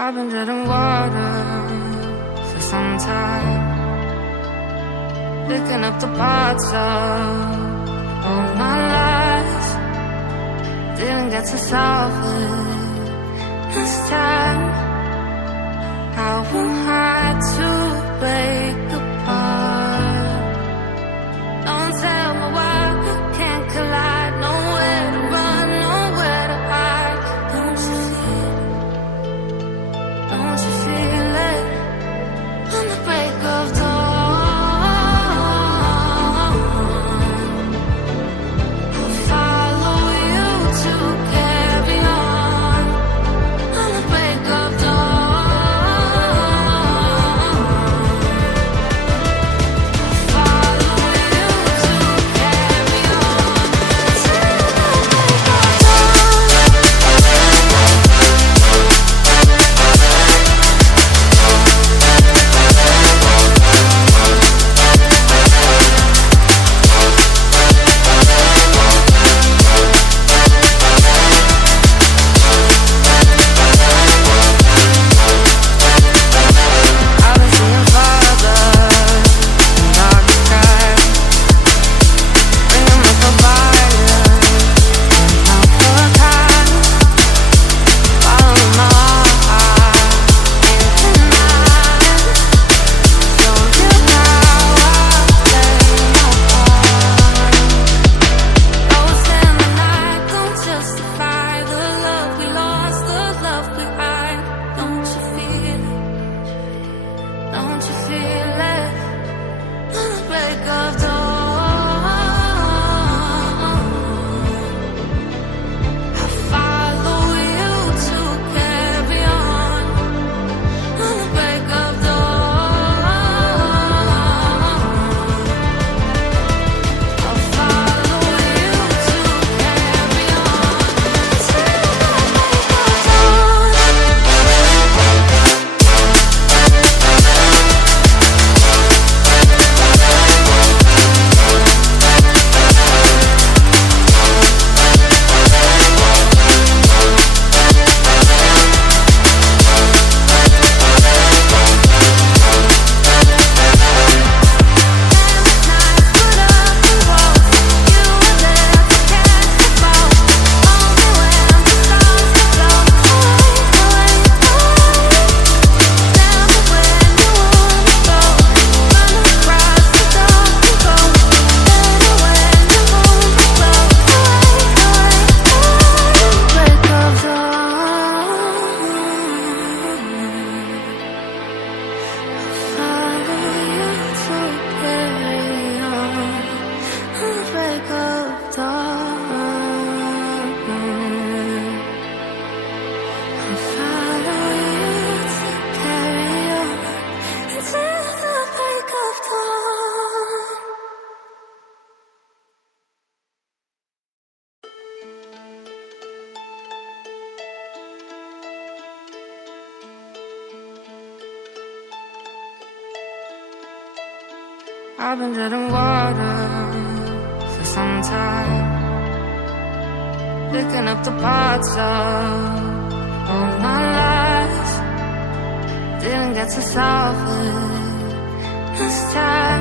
I've been drinking water for some time, picking up the parts of all my lies. Didn't get to solve it this time. How am I to break apart? Don't tell me why we can't collide. Nowhere to run, nowhere to hide. Don't you feel it? Don't you feel it? On the break of dawn, I'll follow you to carry on. On the break of dawn, I'll follow you to carry on. Till the break of I've been seeing Barber in dark skies, bringing me for violence, not for a kind. Follow my heart into mine. Show you how I play my part. Lost in the night, don't justify the love we lost, the love we hide. Don't you feel it? Don't you feel it? On the break of dawn, I follow you to carry on. On the break of dawn, I'll follow you to carry on. Till the break of dawn. I've been drinking water for some time, picking up the parts of all my lies. Didn't get to solve it this time.